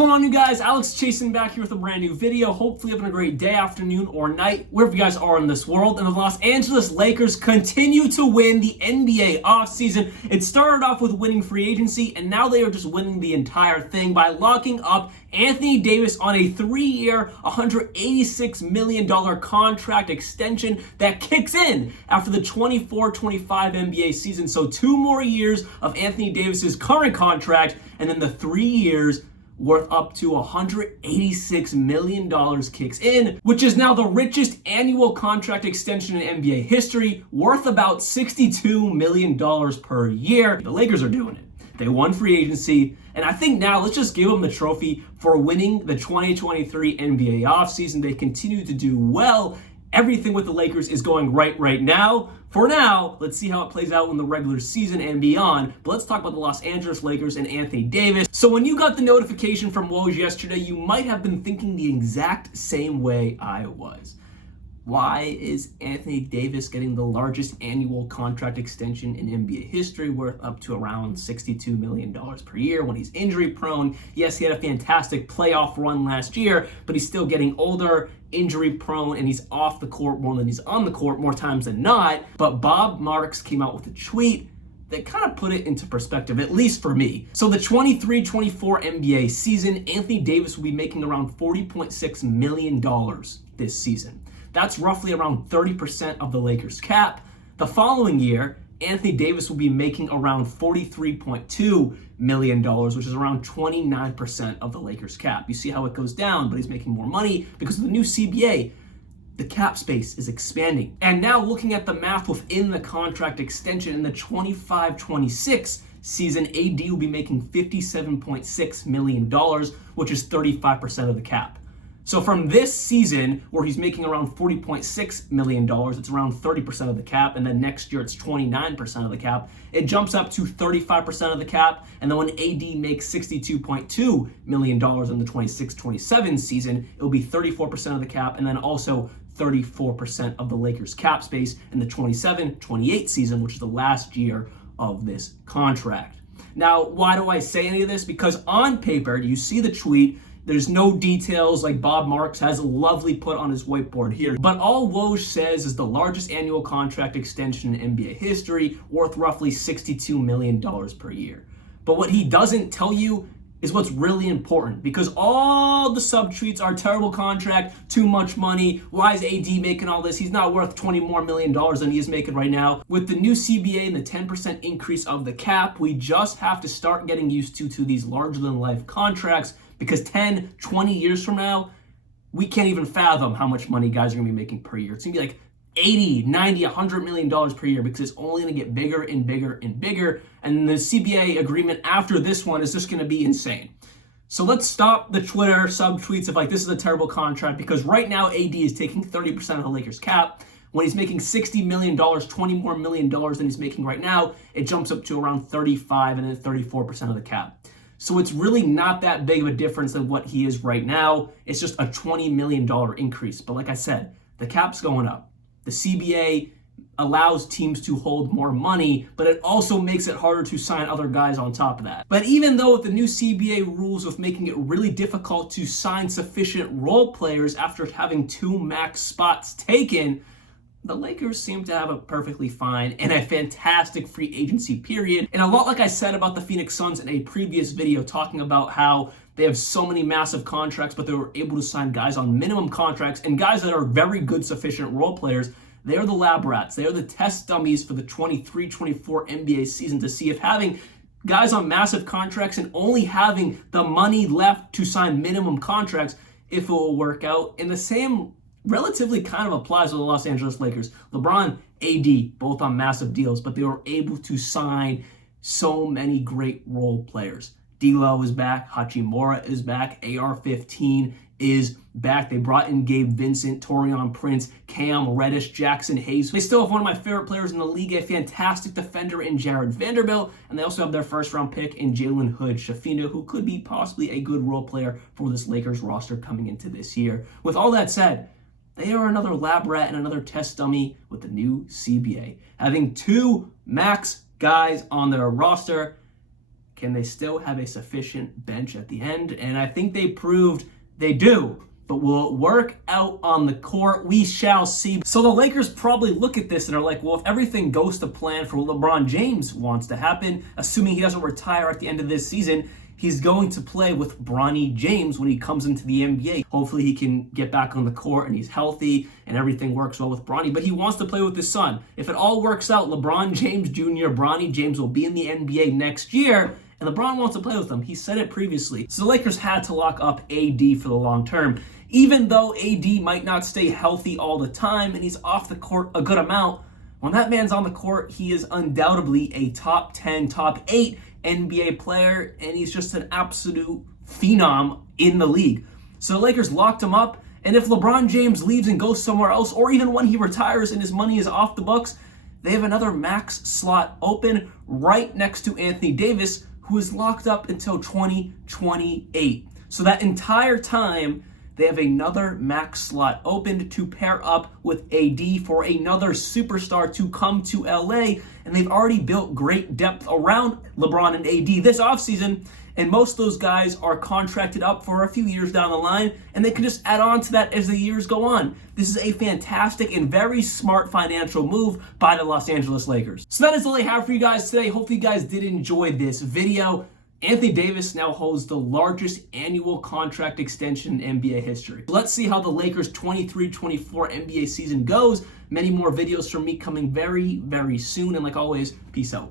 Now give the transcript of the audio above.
going on, you guys? Alex Chasen back here with a brand new video. Hopefully having a great day, afternoon, or night, wherever you guys are in this world. And the Los Angeles Lakers continue to win the NBA offseason. It started off with winning free agency, and now they are just winning the entire thing by locking up Anthony Davis on a 3-year, $186 million contract extension that kicks in after the 24-25 NBA season. So 2 more years of Anthony Davis's current contract, and then the 3 years worth up to $186 million kicks in, which is now the richest annual contract extension in NBA history, worth about $62 million per year. The Lakers are doing it. They won free agency, and I think now let's just give them the trophy for winning the 2023 NBA offseason. They continue to do well. Everything with the Lakers is going right now. For now, let's see how it plays out in the regular season and beyond. But let's talk about the Los Angeles Lakers and Anthony Davis. So when you got the notification from Woj yesterday, you might have been thinking the exact same way I was. Why is Anthony Davis getting the largest annual contract extension in NBA history, worth up to around $62 million per year when he's injury prone? Yes, he had a fantastic playoff run last year, but he's still getting older, injury prone, and he's off the court more than he's on the court more times than not. But Bob Marks came out with a tweet that kind of put it into perspective, at least for me. So the 23-24 NBA season, Anthony Davis will be making around $40.6 million this season. That's roughly around 30% of the Lakers cap. The following year, Anthony Davis will be making around $43.2 million, which is around 29% of the Lakers cap. You see how it goes down, but he's making more money because of the new CBA. The cap space is expanding. And now looking at the math within the contract extension in the 25-26 season, AD will be making $57.6 million, which is 35% of the cap. So from this season, where he's making around $40.6 million, it's around 30% of the cap, and then next year it's 29% of the cap. It jumps up to 35% of the cap, and then when AD makes $62.2 million in the 26-27 season, it will be 34% of the cap, and then also 34% of the Lakers cap space in the 27-28 season, which is the last year of this contract. Now, why do I say any of this? Because on paper, you see the tweet, there's no details like Bob Marks has lovely put on his whiteboard here. But all Woj says is the largest annual contract extension in NBA history, worth roughly $62 million per year. But what he doesn't tell you is what's really important, because all the subtweets are terrible contract, too much money, why is AD making all this? He's not worth $20 more million than he is making right now. With the new CBA and the 10% increase of the cap, we just have to start getting used to these larger than life contracts, because 10, 20 years from now, we can't even fathom how much money guys are gonna be making per year. It's gonna be like 80, 90, $100 million per year, because it's only gonna get bigger and bigger and bigger. And the CBA agreement after this one is just gonna be insane. So let's stop the Twitter subtweets of like, this is a terrible contract, because right now AD is taking 30% of the Lakers cap. When he's making $60 million, $20 more million than he's making right now, it jumps up to around 35 and then 34% of the cap. So it's really not that big of a difference than what he is right now. It's just a $20 million increase. But like I said, the cap's going up. The CBA allows teams to hold more money, but it also makes it harder to sign other guys on top of that. But even though with the new CBA rules of making it really difficult to sign sufficient role players after having 2 max spots taken, the Lakers seem to have a perfectly fine and a fantastic free agency period. And a lot like I said about the Phoenix Suns in a previous video, talking about how they have so many massive contracts, but they were able to sign guys on minimum contracts and guys that are very good, sufficient role players. They are the lab rats. They are the test dummies for the 23-24 NBA season to see if having guys on massive contracts and only having the money left to sign minimum contracts, if it will work out. And the same relatively kind of applies to the Los Angeles Lakers. LeBron, AD, both on massive deals, but they were able to sign so many great role players. D'Lo is back, Hachimura is back, AR-15 is back. They brought in Gabe Vincent, Taurean Prince, Cam Reddish, Jackson Hayes. They still have one of my favorite players in the league, a fantastic defender in Jared Vanderbilt, and they also have their first-round pick in Jalen Hood-Schifino, who could be possibly a good role player for this Lakers roster coming into this year. With all that said, they are another lab rat and another test dummy with the new CBA. Having 2 max guys on their roster can they still have a sufficient bench at the end? And I think they proved they do. But will it work out on the court? We shall see. So the Lakers probably look at this and are like, well, if everything goes to plan for what LeBron James wants to happen, assuming he doesn't retire at the end of this season, he's going to play with Bronny James when he comes into the NBA. Hopefully he can get back on the court and he's healthy and everything works well with Bronny. But he wants to play with his son. If it all works out, LeBron James Jr., Bronny James will be in the NBA next year. And LeBron wants to play with him. He said it previously. So the Lakers had to lock up AD for the long term. Even though AD might not stay healthy all the time and he's off the court a good amount, when that man's on the court, he is undoubtedly a top 10, top 8 NBA player, and he's just an absolute phenom in the league. So the Lakers locked him up, and if LeBron James leaves and goes somewhere else, or even when he retires and his money is off the books, they have another max slot open right next to Anthony Davis, who is locked up until 2028. So that entire time, they have another max slot opened to pair up with AD for another superstar to come to LA. And they've already built great depth around LeBron and AD this offseason. And most of those guys are contracted up for a few years down the line. And they can just add on to that as the years go on. This is a fantastic and very smart financial move by the Los Angeles Lakers. So that is all I have for you guys today. Hopefully you guys did enjoy this video. Anthony Davis now holds the largest annual contract extension in NBA history. Let's see how the Lakers 23-24 NBA season goes. Many more videos from me coming very, very soon. And like always, peace out.